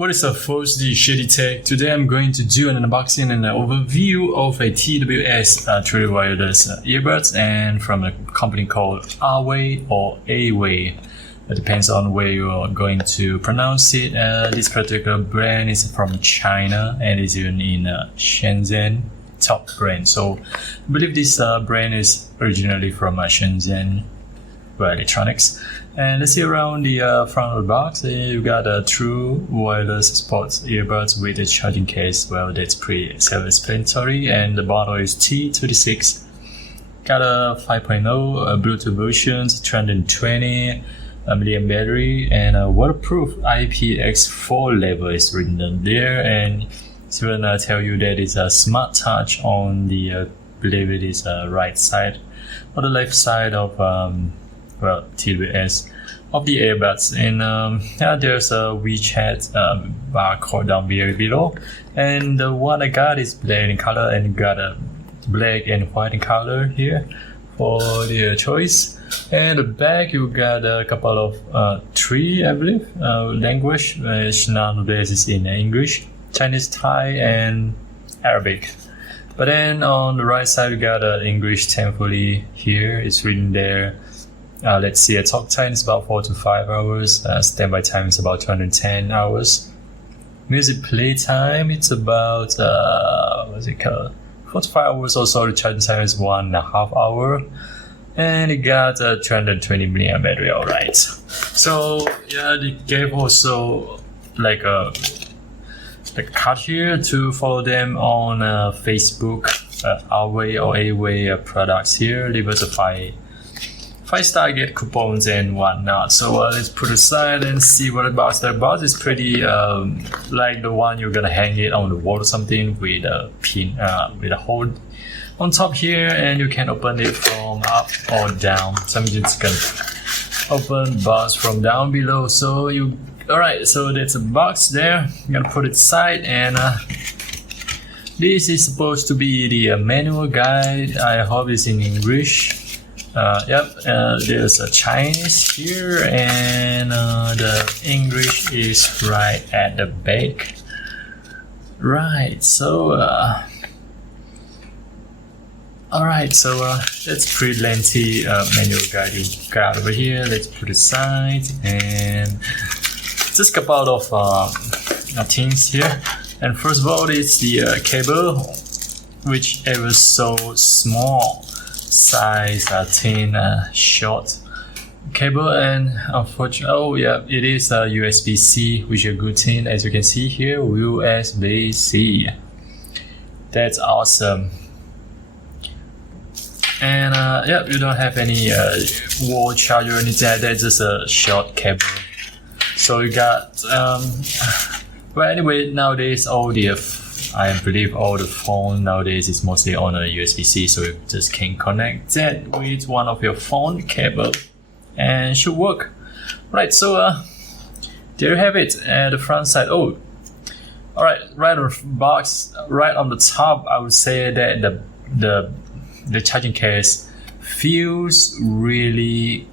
What is up, folks? This is Shady Tech. Today I'm going to do an unboxing and an overview of a TWS truly wireless earbuds, and from a company called Awei or Awei. It depends on where you are going to pronounce it. This particular brand is from China and is even in Shenzhen, top brand. So I believe this brand is originally from Shenzhen Electronics. And let's see around the front of the box. You got a true wireless sports earbuds with a charging case. Well, that's pretty self-explanatory. And the model is T36. Got a 5.0 Bluetooth versions, 220 milliamp battery, and a waterproof IPX4 level is written on there. And it's even tell you that it's a smart touch on the, I believe it is right side or the left side of TWS of the earbuds. And there's a WeChat barcode down very below, and the one I got is black in color, and got a black and white in color here for the choice. And the back you got a couple of three, I believe, language, which none of this is in English, Chinese, Thai, and Arabic. But then on the right side we got English, thankfully. Here it's written there. Let's see, a talk time is about 4 to 5 hours. Standby time is about 210 hours. Music play time, it's about, what's it called? 4 to 5 hours or so. The charging time is 1.5 hours. And it got 220 milliamp battery, alright. So, yeah, they gave also like a card here to follow them on Facebook, Awei or Awei products here. Leave us a 5-star get coupons and whatnot. So let's put aside and see what the box. The box is pretty like the one you're gonna hang it on the wall or something, with a pin, with a hole on top here, and you can open it from up or down. So I'm just gonna open the box from down below. So you, alright, so there's a box there. I'm gonna put it aside, and this is supposed to be the manual guide. I hope it's in English. There's a Chinese here, and the English is right at the back. Right, so alright, so that's pretty lengthy manual guide you got over here. Let's put it aside, and just a couple of things here. And first of all, it's the cable, which is so small size, thin, short cable. And unfortunately, it is a USB-C, which is a good thing. As you can see here, USB-C. That's awesome. And you don't have any wall charger or anything like that, just a short cable. So you got well, anyway, nowadays I believe all the phone nowadays is mostly on a USB-C, so you just can connect that with one of your phone cable and should work. Right, so there you have it at the front side. Oh, alright, right on the box, right on the top, I would say that the charging case feels really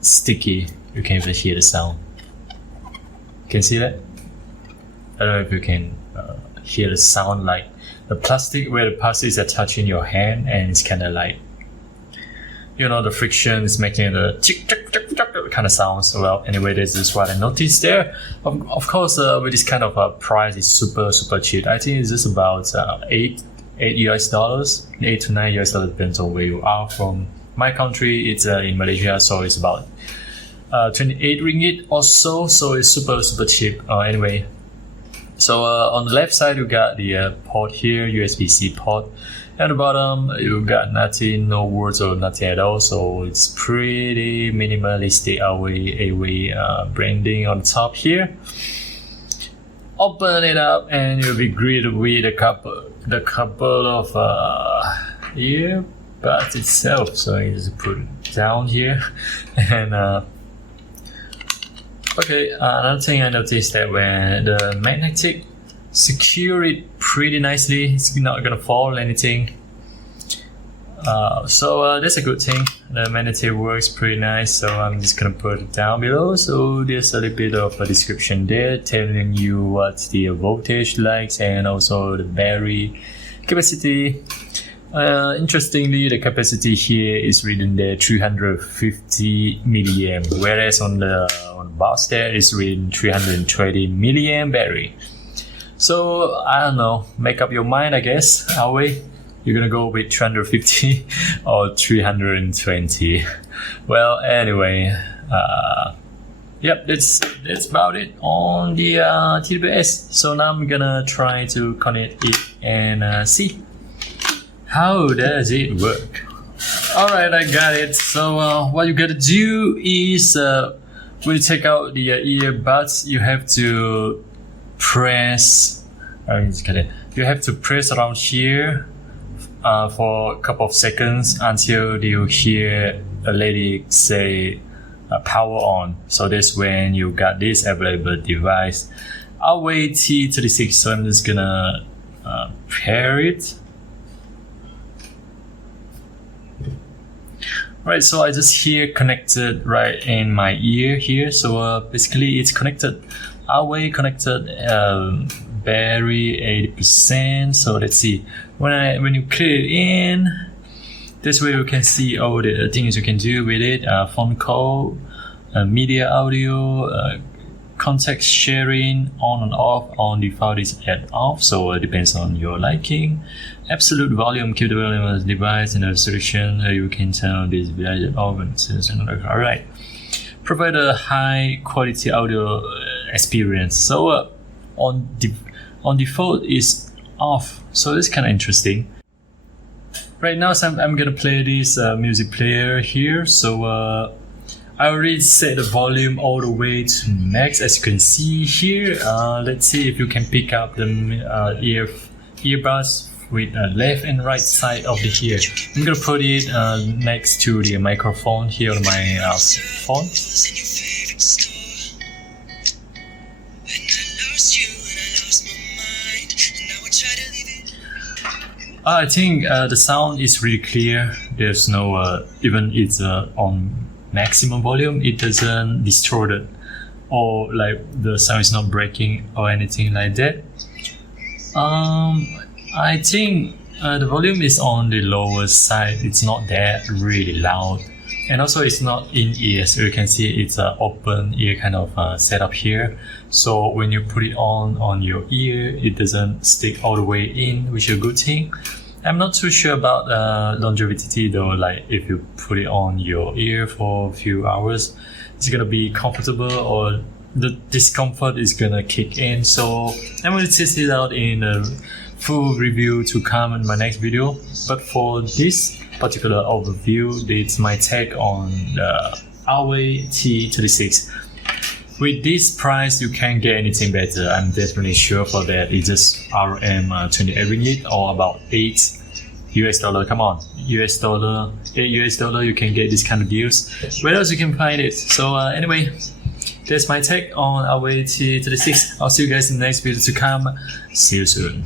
sticky. You can even hear the sound. Can you see that? I don't know if you can hear the sound, like the plastic, where the plastic is touching your hand, and it's kind of like, you know, the friction is making the tick tick tick tick kind of sounds. Well, anyway, this is what I noticed there. Of course, with this kind of price, it's super cheap. I think it's just about $8 US, 8 to 9 US dollars, depends on where you are from. My country, it's in Malaysia, so it's about 28 ringgit or so. So it's super cheap. Anyway. So on the left side you got the port here, USB-C port. At the bottom you got nothing, no words or nothing at all. So it's pretty minimalistic Awei branding on top here. Open it up and you'll be greeted with a couple of earbuds itself. So you just put it down here, and okay, another thing I noticed that when the magnetic secure it pretty nicely, it's not gonna fall or anything. So that's a good thing. The magnetic works pretty nice, so I'm just gonna put it down below. So there's a little bit of a description there telling you what's the voltage likes and also the battery capacity. Interestingly, the capacity here is written there 350 milliamp, whereas on the box there is written 320 milliamp battery. So I don't know, make up your mind, I guess. Awei, you're gonna go with 350 or 320. Well, anyway, yep, that's about it on the TWS. So now I'm gonna try to connect it and see how does it work. Alright, I got it. So what you gotta do is when you take out the earbuds, you have to press. You have to press around here for a couple of seconds until you hear a lady say power on. So that's when you got this available device, Awei T36. So I'm just gonna pair it. Right, so I just hear connected right in my ear here. So basically it's connected. Awei connected, battery 80%. So let's see. When you put it in, this way you can see all the things you can do with it. Phone call, media audio, contact sharing, on and off. On default is at off, so it depends on your liking. Absolute volume, keep the volume of the device in a restriction. You can turn this device off and alright. Provide a high quality audio experience. So on default is off. So it's kind of interesting. Right now, so I'm gonna play this music player here. So I already set the volume all the way to max, as you can see here. Let's see if you can pick up the earbuds with left and right side of the ear. I'm gonna put it next to the microphone here on my phone. I think the sound is really clear. There's no even it's on maximum volume, it doesn't distort it, or like the sound is not breaking or anything like that. I think the volume is on the lower side. It's not that really loud, and also it's not in ear, so you can see it's an open ear kind of setup here. So when you put it on your ear, it doesn't stick all the way in, which is a good thing. I'm not too sure about longevity though, like if you put it on your ear for a few hours, it's gonna be comfortable or the discomfort is gonna kick in. So I'm gonna test it out in a full review to come in my next video. But for this particular overview, it's my take on the Awei T36. With this price, you can't get anything better. I'm definitely sure for that. It's just RM 28 ringgit or about $8. Come on, $8, you can get this kind of deals. Where else you can find it? So anyway, that's my take on Awei T36. I'll see you guys in the next video to come. See you soon.